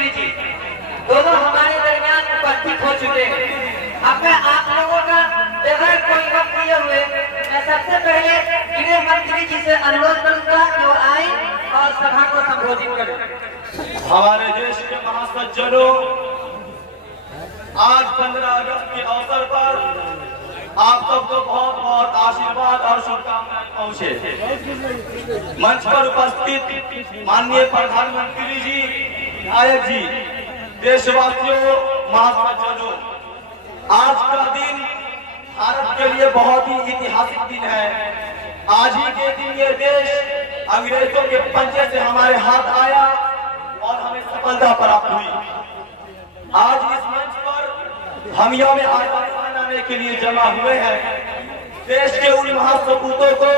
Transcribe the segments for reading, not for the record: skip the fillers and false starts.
मंत्री जी दोनों हमारे दरमियान उपस्थित हो चुके हैं। अब मैं आप लोगों का बगैर कोई वक्त दिए हुए मैं सबसे पहले गृह मंत्री जी से अनुरोध करूंगा कि वो आए और सभा को संबोधित करें। हमारे देश के महासज्जनों, आज 15 अगस्त के अवसर पर आप सबको बहुत बहुत आशीर्वाद और शुभकामनाएं पहुंचे। मंच पर उपस्थित माननीय प्रधानमंत्री जी, विधायक जी, देशवासियों, महासज्जनों, आज का दिन भारत के लिए बहुत ही ऐतिहासिक दिन है। आज ही के दिन ये देश अंग्रेजों के पंजे से हमारे हाथ आया और हमें सफलता प्राप्त हुई। आज इस मंच पर हम यौम आजादी मनाने के लिए जमा हुए हैं। देश के उन महासपूतों को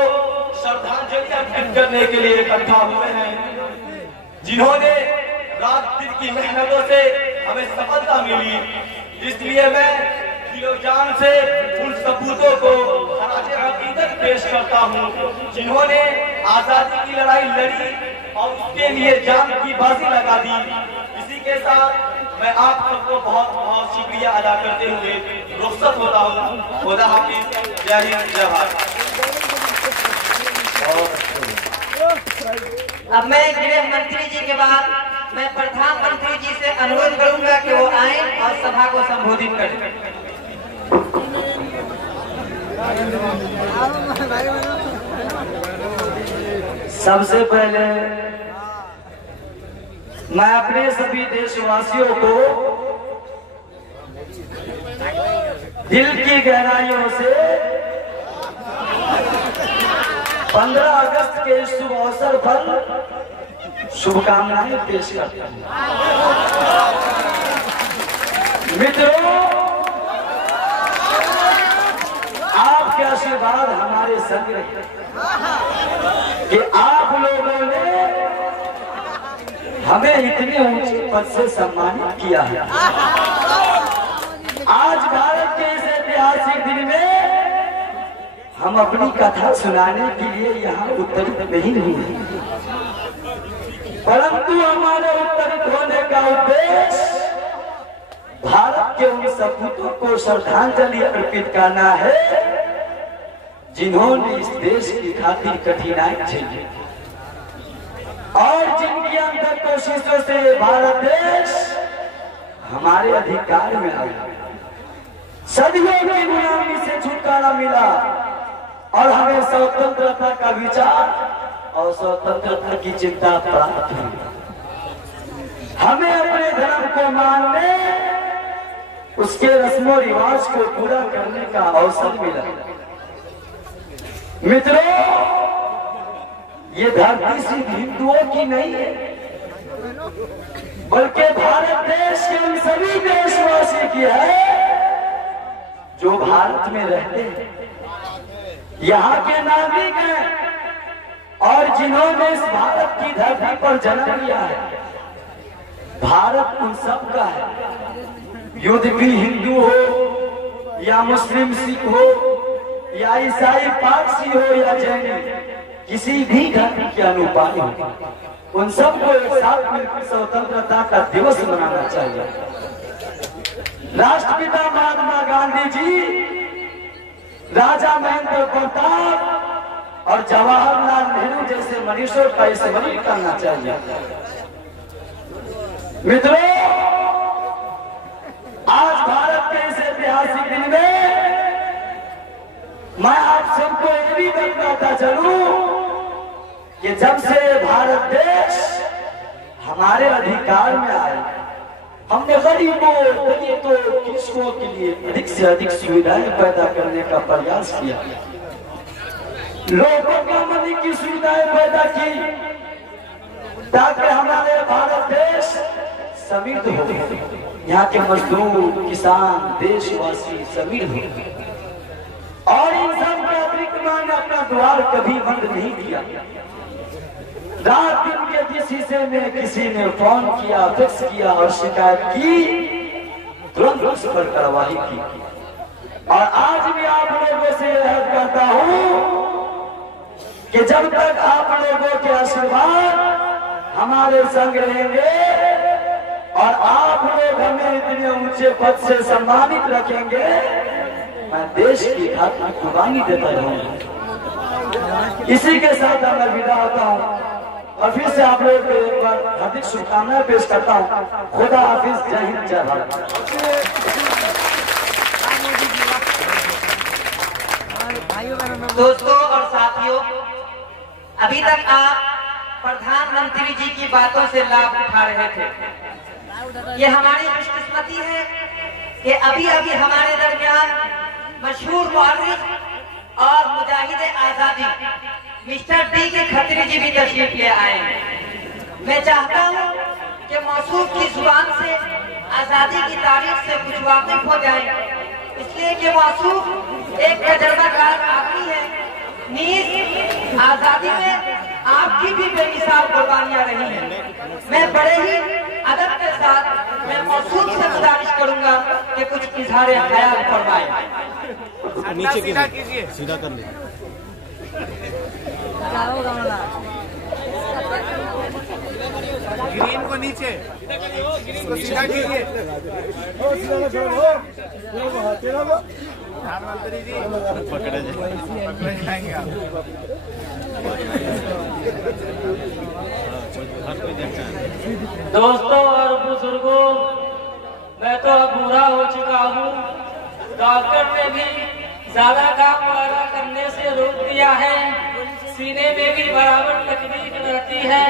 श्रद्धांजलि अर्पित करने के लिए इकट्ठा हुए हैं जिन्होंने रात दिन की मेहनतों से हमें सफलता मिली। इसलिए मैं दिलोजान से उन सपूतों को खराजे अकीदत पेश करता हूँ जिन्होंने आजादी की लड़ाई लड़ी और उसके लिए जान की बाजी लगा दी। इसी के साथ मैं आप सबको बहुत बहुत शुक्रिया अदा करते हुए रुखसत होता हूँ। खुदा हाफिज, जय हिंद, जय भारत। अब मैं गृह मंत्री जी के बाद मैं प्रधानमंत्री जी से अनुरोध करूंगा कि वो आए और सभा को संबोधित करें। सबसे पहले मैं अपने सभी देशवासियों को दिल की गहराइयों से 15 अगस्त के इस शुभ अवसर पर शुभकामनाएं पेश करता हूं। मित्रों, आपके आशीर्वाद हमारे संग रहे कि आप लोगों ने हमें इतने ऊंचे पद से सम्मानित किया है। आज भारत के इस ऐतिहासिक दिन में हम अपनी कथा सुनाने के लिए यहाँ उत्तरित नहीं हुए, परंतु हमारे उत्तरित होने का उद्देश्य भारत के उन सपूतों को श्रद्धांजलि अर्पित करना है जिन्होंने इस देश की खातिर कठिनाई झेली और जिनकी अंतर कोशिशों से भारत देश हमारे अधिकार में आ गया। सदियों की गुलामी से छुटकारा मिला और हमें स्वतंत्रता का विचार और स्वतंत्रता की चिंता प्राप्त हुई। हमें अपने धर्म को मानने, उसके रस्मों रिवाज को पूरा करने का अवसर मिला। मित्रों, ये धरती सिर्फ हिंदुओं की नहीं है, बल्कि भारत देश के उन सभी देशवासी की है जो भारत में रहते हैं, यहाँ के नागरिक हैं और जिन्होंने इस भारत की धरती पर जन्म लिया है। भारत उन सब का है, युद्ध भी हिंदू हो या मुस्लिम, सिख हो या ईसाई, पारसी हो या जैन, किसी भी धर्म के अनुपात हो, उन सबको एक साथ मिलकर स्वतंत्रता का दिवस मनाना चाहिए। राष्ट्रपिता महात्मा गांधी जी, राजा महेंद्र प्रताप और जवाहरलाल नेहरू जैसे मनीषों का स्मरण करना चाहिए। मित्रों, आज भारत के इस ऐतिहासिक दिन में मैं आप सबको ये भी बताता चलूं कि जब से भारत देश हमारे अधिकार में आया, हमने गरीबों, दलितों, कृषकों के लिए अधिक से अधिक सुविधाएं पैदा करने का प्रयास किया। लोगों का मन की सुविधाएं पैदा की ताकि हमारे भारत देश समृद्ध हो, यहाँ के मजदूर, किसान, देशवासी समृद्ध हो। और इन सब के अतिरिक्त मैंने अपना द्वार कभी बंद नहीं किया। रात दिन के जिस हिस्से में किसी ने फोन किया, फिक्स किया और शिकायत की, तुरंत उस पर कार्रवाई की। और आज भी आप लोगों से यह कहता हूं कि जब तक आप लोगों के आशीर्वाद हमारे संग रहेंगे और आप लोग हमें इतने ऊंचे पद से सम्मानित रखेंगे, मैं देश की खातिर कुर्बानी देता रहूंगा। इसी के साथ मैं विदा होता हूँ और फिर से आप लोग को एक बार हार्दिक शुभकामनाएं पेश करता हूँ। खुदा हाफिज, जय हिंद, जय भारत। दोस्तों और साथियों, अभी तक आप प्रधानमंत्री जी की बातों से लाभ उठा रहे थे। ये हमारी खुशकिस्मती है कि अभी अभी हमारे दरमियान मशहूर मुअर्रिख और मुजाहिद आजादी मिस्टर डी के खत्री जी भी तशरीफ ले आए हैं। मैं चाहता हूँ कि मौसूफ की जुबान से आजादी की तारीख से कुछ वाकिफ हो जाए, इसलिए कि मौसूफ एक तजर्बाकार आदमी है। नीज आजादी में आपकी भी बेमिसाल कुर्बानियां रही हैं। मैं बड़े ही अदब के साथ मैं मौसूफ से गुजारिश करूंगा कि कुछ इजहार ख्याल फरमाएं। नीचे कीजिए, सीधा कर लीजिए। ग्रीन को नीचे, इसको सीधा कीजिए। प्रधानमंत्री जी पकड़े जाएंगे आप। दोस्तों और बुजुर्गों, मैं तो अब बूढ़ा हो चुका हूँ। डॉक्टर ने भी ज्यादा काम वाला करने से रोक दिया है। सीने में भी बराबर तकलीफ रहती है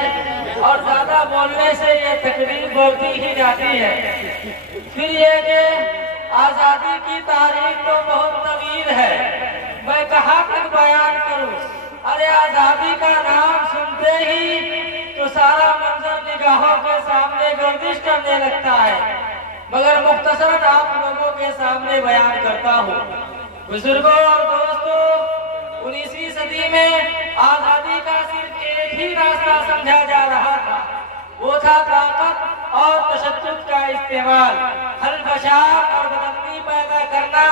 और ज्यादा बोलने से ये तकलीफ बढ़ती ही जाती है। फिर ये कि आजादी की तारीख तो बहुत तवील है, मैं कहाँ तक बयान करूँ। अरे आजादी का नाम सुनते ही तो सारा मंजर निगाहों के सामने गर्दिश करने लगता है, मगर मुख्तसरन आप लोगों के सामने बयान करता हूँ। बुजुर्गों और दोस्तों, 19वीं सदी में आजादी का सिर्फ एक ही रास्ता समझा जा रहा था, वो था ताकत और तशद्दुद का इस्तेमाल, खलबशार और बदअमनी पैदा करना,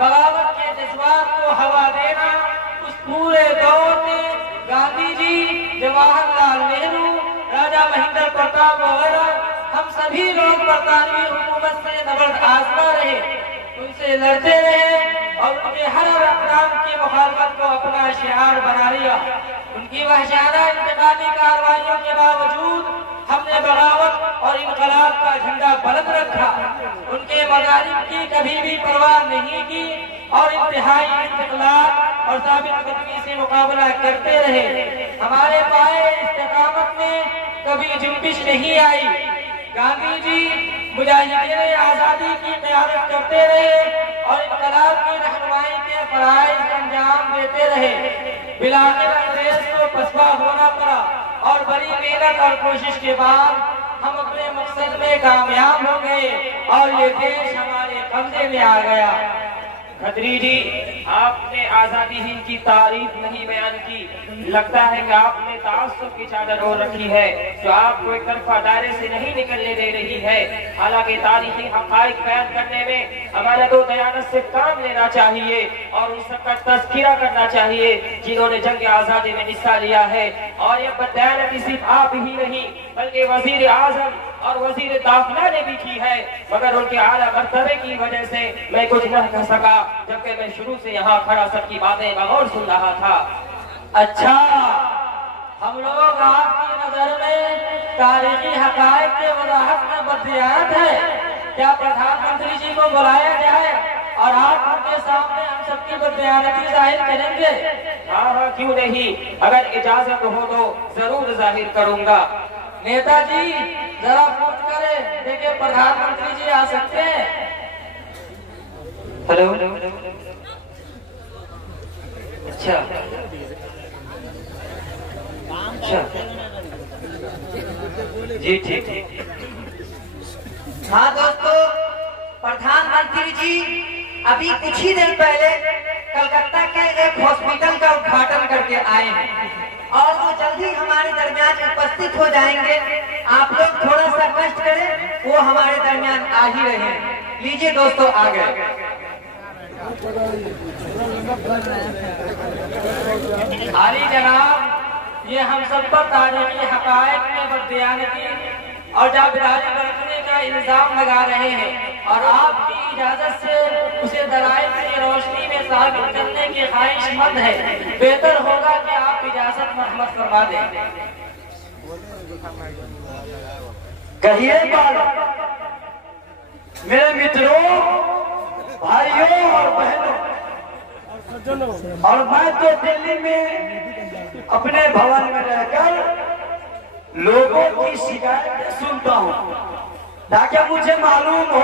बगावत के जज्बात को हवा देना। उस पूरे दौर में गांधी जी, जवाहरलाल नेहरू, राजा महेंद्र प्रताप वगैरह हम सभी लोग बरतानवी हुकूमत से नबर्द आजमा रहे, उनसे लड़ते रहे और उनके हर इक़दाम की मुखालफत को अपना शिआर बना लिया। उनकी वहशाना इंतकामी कार्रवाइयों के बावजूद हमने बगावत और इनकलाब का झंडा बुलंद रखा। उनके मज़ालिम की कभी भी परवाह नहीं की और इंतहाई इस्तिक़लाल और साबित कदमी से मुकाबला करते रहे। हमारे पाए इस्तिक़ामत में कभी जुम्बिश नहीं आई। गांधी जी मुजाहिदीन आजादी की क़यादत करते रहे और इनकलाब की रहनुमाई के फराइज़ अंजाम देते रहे। बिलाखिर अंग्रेज को पसपा होना पड़ा और बड़ी मेहनत और कोशिश के बाद हम अपने मकसद में कामयाब हो गए और ये देश हमारे कब्जे में आ गया। खत्री जी, आपने आजादी हिंद की तारीफ नहीं बयान की। लगता है कि आपने तासुब की चादर ओढ़ रखी है जो आपको एक तरफा दायरे से नहीं निकलने दे रही है। हालांकि तारीखी हक़ाइक़ बयान करने में अमानत और दयानत से काम लेना चाहिए और उन सबका तज़किरा करना चाहिए जिन्होंने जंग आजादी में हिस्सा लिया है। और ये बदयानती सिर्फ आप ही नहीं बल्कि वजीर आजम और वजीर दाखिला ने भी की है, मगर उनके आला मर्तबे की वजह से मैं कुछ न कह सका, जबकि मैं शुरू से यहाँ खड़ा सबकी बातें बगौर सुन रहा था। अच्छा, हम लोग आपकी नजर में तारीखी हक़ाइक़ के वजाहत में बददियानत है? क्या प्रधानमंत्री जी को बुलाया जाए और आप उनके सामने हम सबकी बददियानती जाहिर करेंगे? हाँ, क्यों नहीं। अगर इजाजत हो तो जरूर जाहिर करूंगा। नेताजी जरा पूछ करें, देखिए प्रधानमंत्री जी आ सकते हैं? हेलो, अच्छा अच्छा जी, ठीक। हाँ दोस्तों, प्रधानमंत्री जी अभी कुछ ही देर पहले कलकत्ता के एक हॉस्पिटल का उद्घाटन करके आए हैं और वो जल्दी हमारे दरमियान उपस्थित हो जाएंगे। आप लोग थोड़ा सा कष्ट करें, वो हमारे दरमियान आ ही रहे हैं। लीजिए दोस्तों, आ गए। आली जनाब, ये हम सब पर तारीखी हक़ाइक़ में बददियानती और जाबिदारी बरतने का इल्जाम लगा रहे हैं और आपकी इजाजत से उसे दलाइल की रोशनी में साबित करने की ख्वाहिशमंद है। बेहतर होगा कि आप इजाजत मोहम्मद फरमा दें। कहिए बात मेरे मित्रों, भाइयों और बहनों, और मैं तो दिल्ली में अपने भवन में रहकर लोगों की शिकायतें सुनता हूँ ताकि मुझे मालूम हो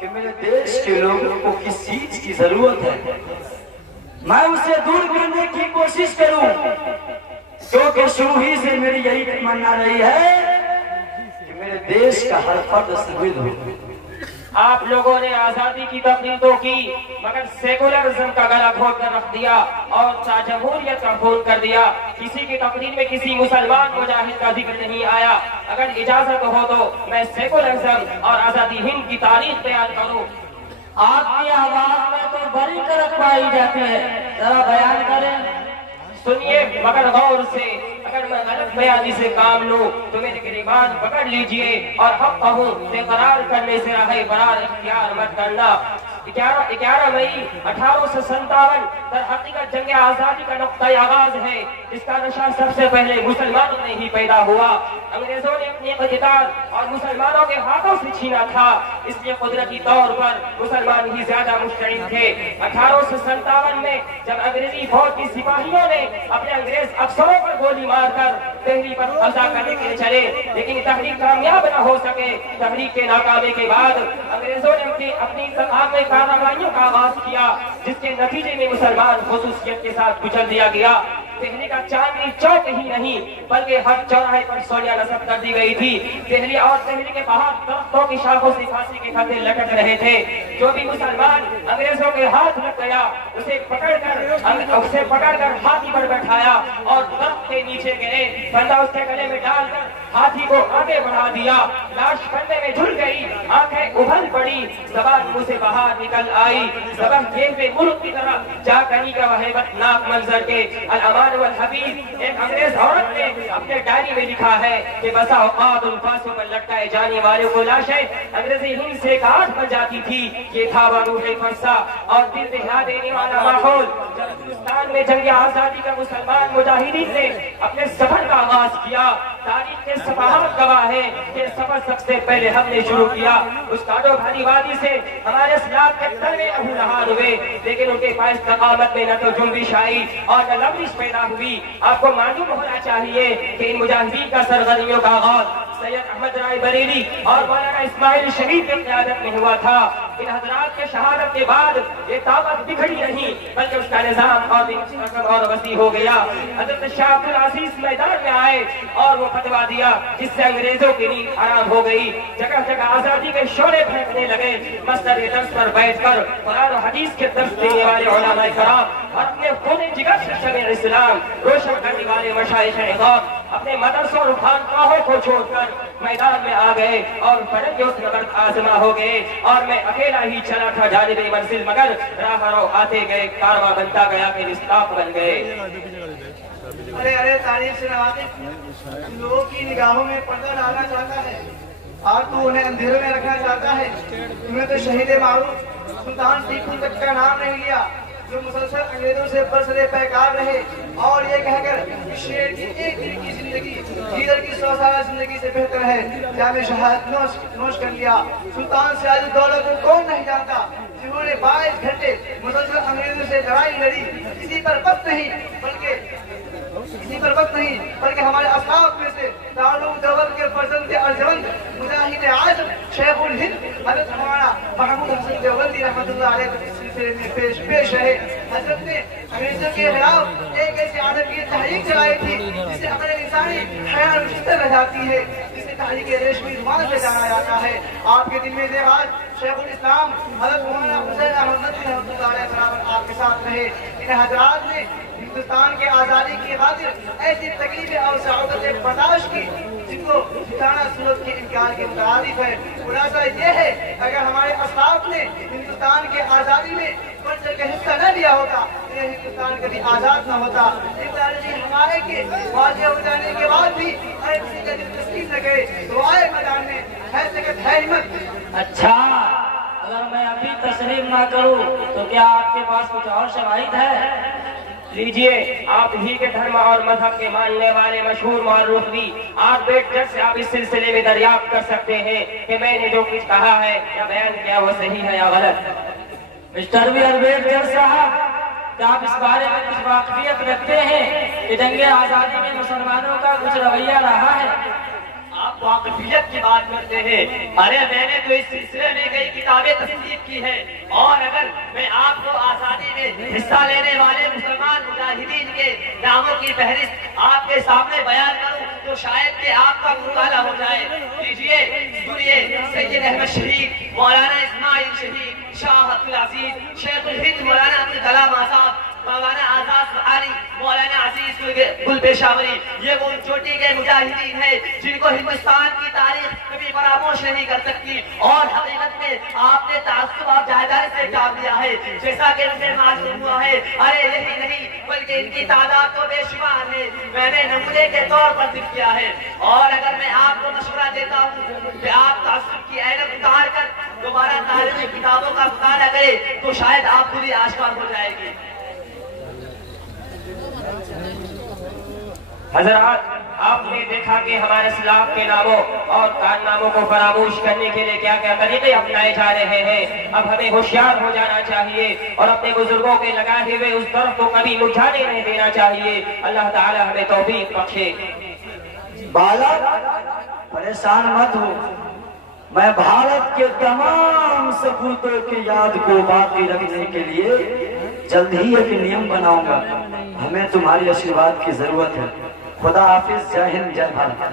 कि मेरे देश के लोगों को किस चीज की जरूरत है, मैं उसे दूर करने की कोशिश करूं, क्योंकि शुरू ही से मेरी यही तमन्ना रही है कि मेरे देश का हर फर्द समृद्ध हो। आप लोगों ने आजादी की तकरीर तो की, मगर सेकुलरिज्म का गला घोट कर रख दिया और जमहूरियत का खून कर दिया। किसी की तकरीर में किसी मुसलमान मुजाहिद का जिक्र नहीं आया। अगर इजाजत हो तो मैं सेकुलरिज्म और आजादी हिंद की तारीख बयान करूं। आपकी आवाज में तो बड़ी करक पाई जाती है, जरा बयान करें। सुनिए मगर गौर से, अगर मैं गलत बयानी से काम लूं तो मेरे गिरबान पकड़ लीजिए और हक कहूं से करार करने से रहे बरार इख्तियार मत करना। 11 मई 1857 दर हकीकत जंग आजादी का नुक्ता आगाज है। इसका नशा सबसे पहले मुसलमानों में ही पैदा हुआ। अंग्रेजों ने अपनी इक़्तिदार और मुसलमानों के हाथों से छीना था, इसलिए कुदरती तौर पर मुसलमान ही ज्यादा मुश्तइल थे। 1857 में जब अंग्रेजी फौज की सिपाहियों ने अपने अंग्रेज अफसरों पर गोली मारकर तहरीक पर कब्जा करने के लिए चले, लेकिन तहरीक कामयाब न हो सके। तहरीक के नाकामे के बाद अंग्रेजों ने अपनी आगे कार्रवाइयों का आगाज किया, जिसके नतीजे में मुसलमान खुसूसियत के साथ कुचल दिया गया। दिल्ली का चांदनी चौक ही नहीं बल्कि हर चौराहे पर सोनिया नस्ब कर दी गई थी। दिल्ली और दिल्ली के बाहर दरख्तों की शाखों से फांसी के फंदे लटक रहे थे। जो भी मुसलमान अंग्रेजों के हाथ लग गया उसे पकड़कर हाथी पर बैठाया और दरख्त के नीचे गए, फंदा उसके गले में डालकर हाथी को आगे बढ़ा दिया। लाश फंदे में झुल गई, आंखें उभल पड़ी, जबान मुंह से बाहर निकल आई। सबक जेब मुल्क की तरह जा करी का वहबतनाक मंजर के अल-अमान वल हबीब एक अंग्रेज औरत ने अपने डायरी में लिखा है कि बसा औकात उन फांसों पर लटकाए जाने वाले को लाशें अंग्रेजी हिंद से काट बन जाती थी। ये था रूह फरसा और दिल दहला देने वाला माहौल। जब हिंदुस्तान में जंग आजादी का मुसलमान मुजाहिदीन ने अपने सफर का आगाज किया, तारीख के सफाहत गवाह है कि सफर सबसे पहले हमने शुरू किया। उस कादो भारी वादी से हमारे इस्लाम के तलवे अहूलहार हुए, लेकिन उनके पास तकामत में न तो जुम्बिश आई और न लवरिश पैदा हुई। आपको मालूम होना चाहिए कि इन मुजाहिदीन का सरगर्मियों का आगाज सैयद अहमद राय बरेली और मौलाना इस्माइल शरीफ की क़यादत में हुआ था। इन हजरात के शहादत के बाद ये ताकत बिखरी नहीं बल्कि उसका निजाम और वसी हो गया। हजरत शाह अब्दुल अजीज मैदान में आए और वो फतवा दिया, जिससे अंग्रेजों की नींद हराम हो गई। जगह जगह आजादी के शोले फेंकने लगे। मस्जिद दर्स पर बैठकर कुरान और हदीस के दर्स देने वाले उलमाए कराम और अपने खून जिगर से शब इस्लाम रोशन करने वाले मशाइख इमाम अपने मदरसों और खानकाहों को छोड़कर मैदान में आ गए और फर्ज आजमा हो गए। और मैं अकेला ही चला था जानिबे मंजिल, मगर राहरो आते गए कारवां बनता गया कि निस्ताब बन गए। अरे अरे तारीफ से नवाज़े, लोगों की निगाहों में पर्दा डालना चाहता है और तू उन्हें अंधेरों में रखना चाहता है। तुम्हें तो शहीद मारूफ सुल्तान टीपू तक का नाम नहीं लिया, जो मुसलसल अंग्रेजों से बरसरे पैकार रहे और ये कहकर शेर की एक दिन की जिंदगी हीदर की 100 साल जिंदगी से बेहतर है, जामे शहादत नोश कर लिया। सुल्तान सिराज दौलत को कौन नहीं जानता, जिन्होंने 22 घंटे मुसलसल अंग्रेजों से लड़ाई लड़ी। किसी पर वक्त नहीं बल्कि हमारे असहाब में से दारुल दौलत के फर्जंद अर्जवंद मुजाहिद आजम शेखुल हिंद हजरत मौलाना महमूद हसन देवबंदी रहमतुल्लाह अलैह के सिलसिले में पेश है। हजरत ने अंग्रेजों के खिलाफ एक ऐसी आदमगीर तहरीक चलाई थी जिसे अकल इंसानी खयाल मुश्तर रह जाती है, जिसे तहरीक रेशमी रुमाल से जाना जाता है। आपके दिल में देवाज शेखुल इस्लाम हजरत मौलाना हुसैन अहमद नदवी रहमतुल्लाह अलैह बराबर आपके साथ रहे। इन हजरात ने हिंदुस्तान के आजादी की खातिर ऐसी तकलीफें और सआदतें बर्दाश्त की जिनको जिताना सूरत के इनकार के मुताबिक है। खुलासा ये है, अगर हमारे असलाफ ने हिंदुस्तान के आजादी में बढ़ चढ़ के हिस्सा न लिया होता तो ये हिंदुस्तान कभी आजाद न होता। हमारे के वाजिब हो जाने के बाद भी किसी का दिल तस्लीम न करे तो आए मैदान में है हिम्मत। अच्छा, अगर मैं अभी तस्लीम ना करूं तो क्या आपके पास कुछ और शवाहिद है? लीजिए, आप ही के धर्म और मजहब के मानने वाले मशहूर मारूफ भी आप बेट जज से आप इस सिलसिले में दरियाफ्त कर सकते हैं कि मैंने जो कुछ कहा है या बयान किया वो सही है या गलत। मिस्टर बी अरबेट जज साहब, क्या आप इस बारे में कुछ वाकफियत रखते हैं कि जंगे आजादी में मुसलमानों का कुछ रवैया रहा है? आप वाकफियत की बात करते हैं। अरे मैंने तो इस सिलसिले में कई किताबें तस्दीक की है, और अगर मैं आपको आजादी में हिस्सा लेने वाले मुसलमान मुजाहिदीन के नामों की फहरिस्त आपके सामने बयान करूं तो शायद कि आपका मुंह काला हो जाए। लीजिए सुनिए, सैयद अहमद शहीद, मौलाना इस्माइल शहीद, शाह अब्दुल अजीज, शेखुल हिंद मौलाना अब्दुल कलाम आजाद, मौलाना आजाद आली, मौलाना अजीज गुल पेशावरी, ये वो चोटी के मुजाहिदीन है जिनको हिंदुस्तान की तारीख कभी फरामोश नहीं कर सकती। और हकीकत में आपने ताज्जुब और जायदारी से काम दिया है, जैसा कि मुझे मालूम हुआ है। अरे यही नहीं बल्कि इनकी तादाद तो बेशुमार है, मैंने नमूने के तौर पर जिक्र किया है। और अगर मैं आपको मशवरा देता हूँ कि आप ताज्जुब की ऐनक उतार कर दोबारा तारीखी किताबों का मुताला करें तो शायद आप पूरी आश्वास हो जाएगी। हजरात, आपने देखा कि हमारे इस्लाम के नामों और कारनामों को फरामोश करने के लिए क्या क्या तरीके अपनाए जा रहे हैं। अब हमें होशियार हो जाना चाहिए और अपने बुजुर्गों के लगाए हुए उस दर्द को कभी मुरझाने नहीं देना चाहिए। अल्लाह ताला हमें तौफीक बख्शे। बालक परेशान मत हो, मैं भारत के तमाम सपूतों की याद को बाकी रखने के लिए जल्द ही एक नियम बनाऊंगा। हमें तुम्हारी आशीर्वाद की जरूरत है। खुदा हाफिज, जय हिंद, जय भारत।